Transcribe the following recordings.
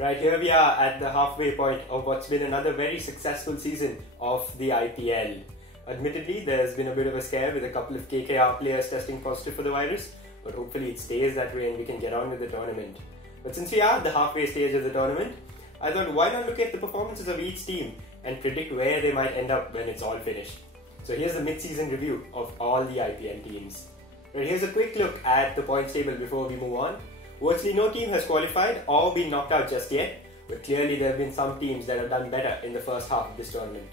Right, here we are at the halfway point of what's been another very successful season of the IPL. Admittedly, there's been a bit of a scare with a couple of KKR players testing positive for the virus, but hopefully it stays that way and we can get on with the tournament. But since we are at the halfway stage of the tournament, I thought why not look at the performances of each team and predict where they might end up when it's all finished. So here's the mid-season review of all the IPL teams. Right, here's a quick look at the points table before we move on. Virtually no team has qualified or been knocked out just yet, but clearly there have been some teams that have done better in the first half of this tournament.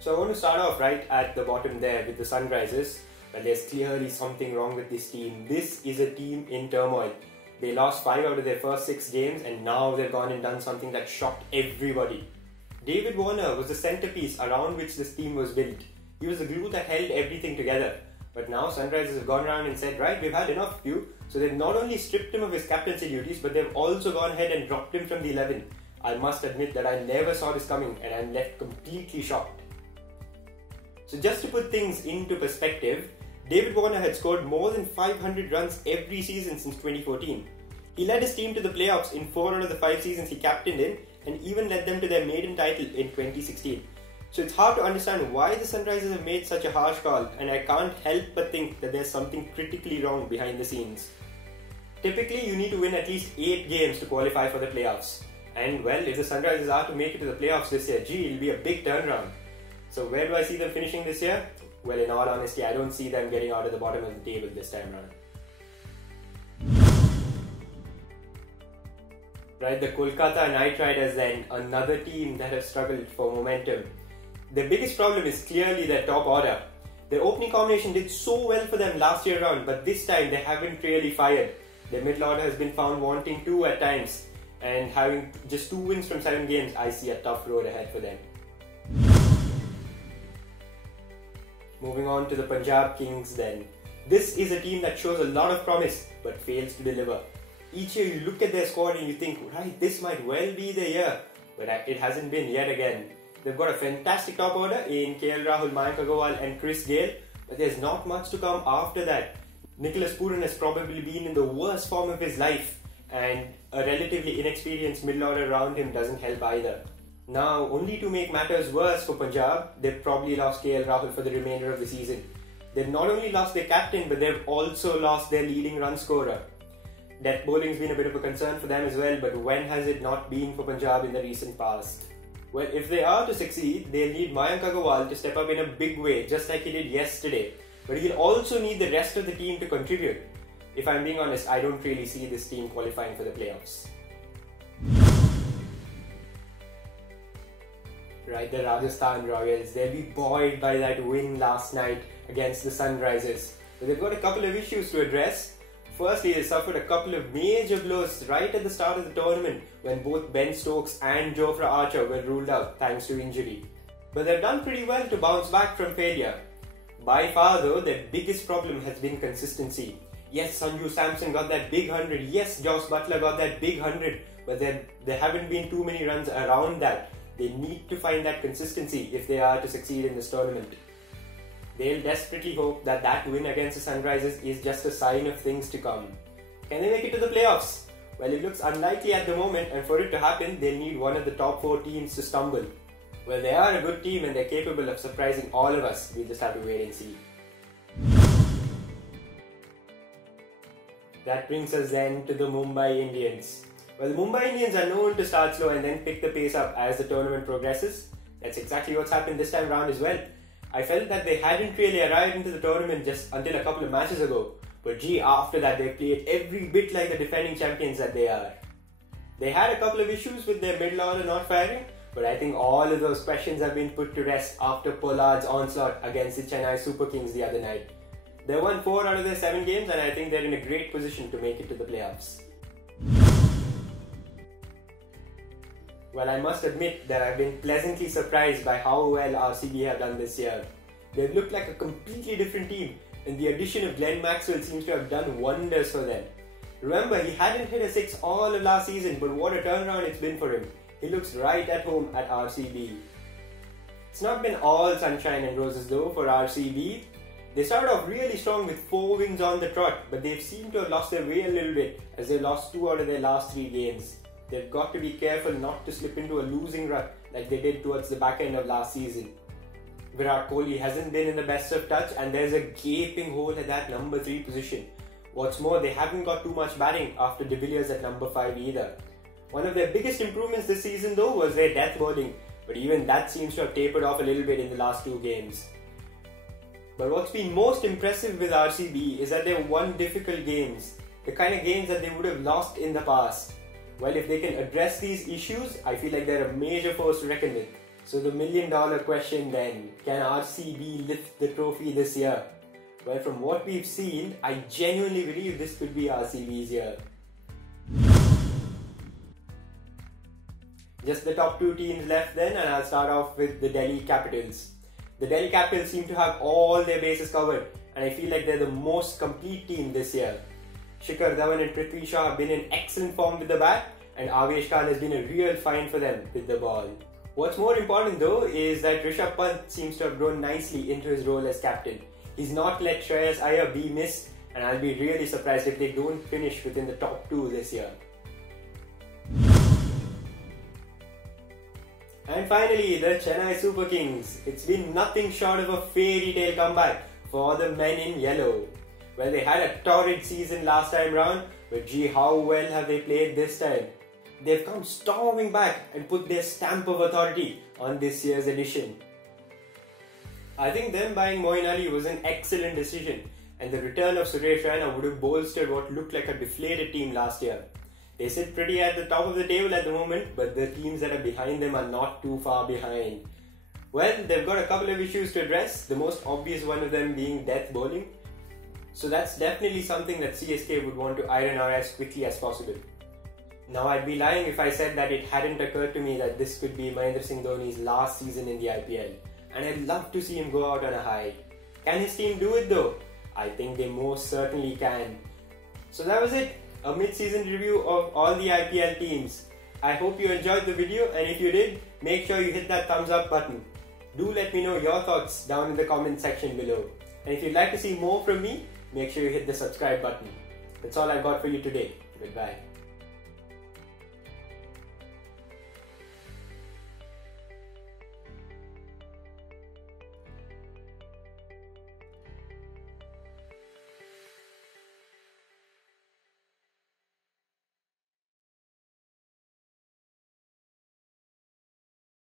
So I want to start off right at the bottom there with the Sunrisers. Well, there's clearly something wrong with this team. This is a team in turmoil. They lost 5 out of their first 6 games and now they've gone and done something that shocked everybody. David Warner was the centerpiece around which this team was built. He was the glue that held everything together. But now Sunrisers have gone around and said, right, we've had enough of you. So they've not only stripped him of his captaincy duties, but they've also gone ahead and dropped him from the 11. I must admit that I never saw this coming and I'm left completely shocked. So just to put things into perspective, David Warner had scored more than 500 runs every season since 2014. He led his team to the playoffs in 4 out of the 5 seasons he captained in and even led them to their maiden title in 2016. So it's hard to understand why the Sunrisers have made such a harsh call, and I can't help but think that there's something critically wrong behind the scenes. Typically, you need to win at least 8 games to qualify for the playoffs. And well, if the Sunrisers are to make it to the playoffs this year, it'll be a big turnaround. So where do I see them finishing this year? Well, in all honesty, I don't see them getting out of the bottom of the table this time around. Right, the Kolkata Knight Riders then, another team that has struggled for momentum. Their biggest problem is clearly their top order. Their opening combination did so well for them last year round, but this time they haven't really fired. Their middle order has been found wanting too at times, and having just 2 wins from 7 games, I see a tough road ahead for them. Moving on to the Punjab Kings then. This is a team that shows a lot of promise, but fails to deliver. Each year you look at their squad and you think, right, this might well be the year, but it hasn't been yet again. They've got a fantastic top order in KL Rahul, Mayank Agarwal and Chris Gayle, but there's not much to come after that. Nicholas Pooran has probably been in the worst form of his life, and a relatively inexperienced middle order around him doesn't help either. Now, only to make matters worse for Punjab, they've probably lost KL Rahul for the remainder of the season. They've not only lost their captain, but they've also lost their leading run scorer. Death bowling's been a bit of a concern for them as well, but when has it not been for Punjab in the recent past? Well, if they are to succeed, they'll need Mayank Agarwal to step up in a big way, just like he did yesterday. But he'll also need the rest of the team to contribute. If I'm being honest, I don't really see this team qualifying for the playoffs. Right, the Rajasthan Royals, they'll be buoyed by that win last night against the Sunrisers. But they've got a couple of issues to address. Firstly, they suffered a couple of major blows right at the start of the tournament when both Ben Stokes and Jofra Archer were ruled out thanks to injury. But they've done pretty well to bounce back from failure. By far though, their biggest problem has been consistency. Yes, Sanju Samson got that big 100, yes, Joss Butler got that big 100, but there haven't been too many runs around that. They need to find that consistency if they are to succeed in this tournament. They'll desperately hope that that win against the Sunrisers is just a sign of things to come. Can they make it to the playoffs? Well, it looks unlikely at the moment, and for it to happen, they'll need one of the top 4 teams to stumble. Well, they are a good team and they're capable of surprising all of us. We'll just have to wait and see. That brings us then to the Mumbai Indians. Well, the Mumbai Indians are known to start slow and then pick the pace up as the tournament progresses. That's exactly what's happened this time round as well. I felt that they hadn't really arrived into the tournament just until a couple of matches ago. But gee, after that they played every bit like the defending champions that they are. They had a couple of issues with their middle order not firing, but I think all of those questions have been put to rest after Pollard's onslaught against the Chennai Super Kings the other night. They won 4 out of their 7 games and I think they're in a great position to make it to the playoffs. Well, I must admit that I've been pleasantly surprised by how well RCB have done this year. They've looked like a completely different team, and the addition of Glenn Maxwell seems to have done wonders for them. Remember, he hadn't hit a 6 all of last season, but what a turnaround it's been for him. He looks right at home at RCB. It's not been all sunshine and roses though for RCB. They started off really strong with 4 wins on the trot, but they've seemed to have lost their way a little bit as they lost 2 out of their last 3 games. They've got to be careful not to slip into a losing rut like they did towards the back end of last season. Virat Kohli hasn't been in the best of touch and there's a gaping hole at that number 3 position. What's more, they haven't got too much batting after De Villiers at number 5 either. One of their biggest improvements this season though was their death bowling, but even that seems to have tapered off a little bit in the last 2 games. But what's been most impressive with RCB is that they've won difficult games, the kind of games that they would have lost in the past. Well, if they can address these issues, I feel like they're a major force to reckon with. So the million-dollar question then, can RCB lift the trophy this year? Well, from what we've seen, I genuinely believe this could be RCB's year. Just the top 2 teams left then, and I'll start off with the Delhi Capitals. The Delhi Capitals seem to have all their bases covered, and I feel like they're the most complete team this year. Shikhar Dhawan and Prithvi Shaw have been in excellent form with the bat, and Avesh Khan has been a real find for them with the ball. What's more important though is that Rishabh Pant seems to have grown nicely into his role as captain. He's not let Shreyas Iyer be missed, and I'll be really surprised if they don't finish within the top 2 this year. And finally, the Chennai Super Kings. It's been nothing short of a fairy tale comeback for the men in yellow. Well, they had a torrid season last time round, but gee, how well have they played this time? They've come storming back and put their stamp of authority on this year's edition. I think them buying Moeen Ali was an excellent decision, and the return of Suresh Raina would have bolstered what looked like a deflated team last year. They sit pretty at the top of the table at the moment, but the teams that are behind them are not too far behind. Well, they've got a couple of issues to address, the most obvious one of them being death bowling. So that's definitely something that CSK would want to iron out as quickly as possible. Now, I'd be lying if I said that it hadn't occurred to me that this could be Mahendra Singh Dhoni's last season in the IPL, and I'd love to see him go out on a high. Can his team do it though? I think they most certainly can. So that was it, a mid-season review of all the IPL teams. I hope you enjoyed the video, and if you did, make sure you hit that thumbs up button. Do let me know your thoughts down in the comment section below. And if you'd like to see more from me, make sure you hit the subscribe button. That's all I've got for you today. Goodbye.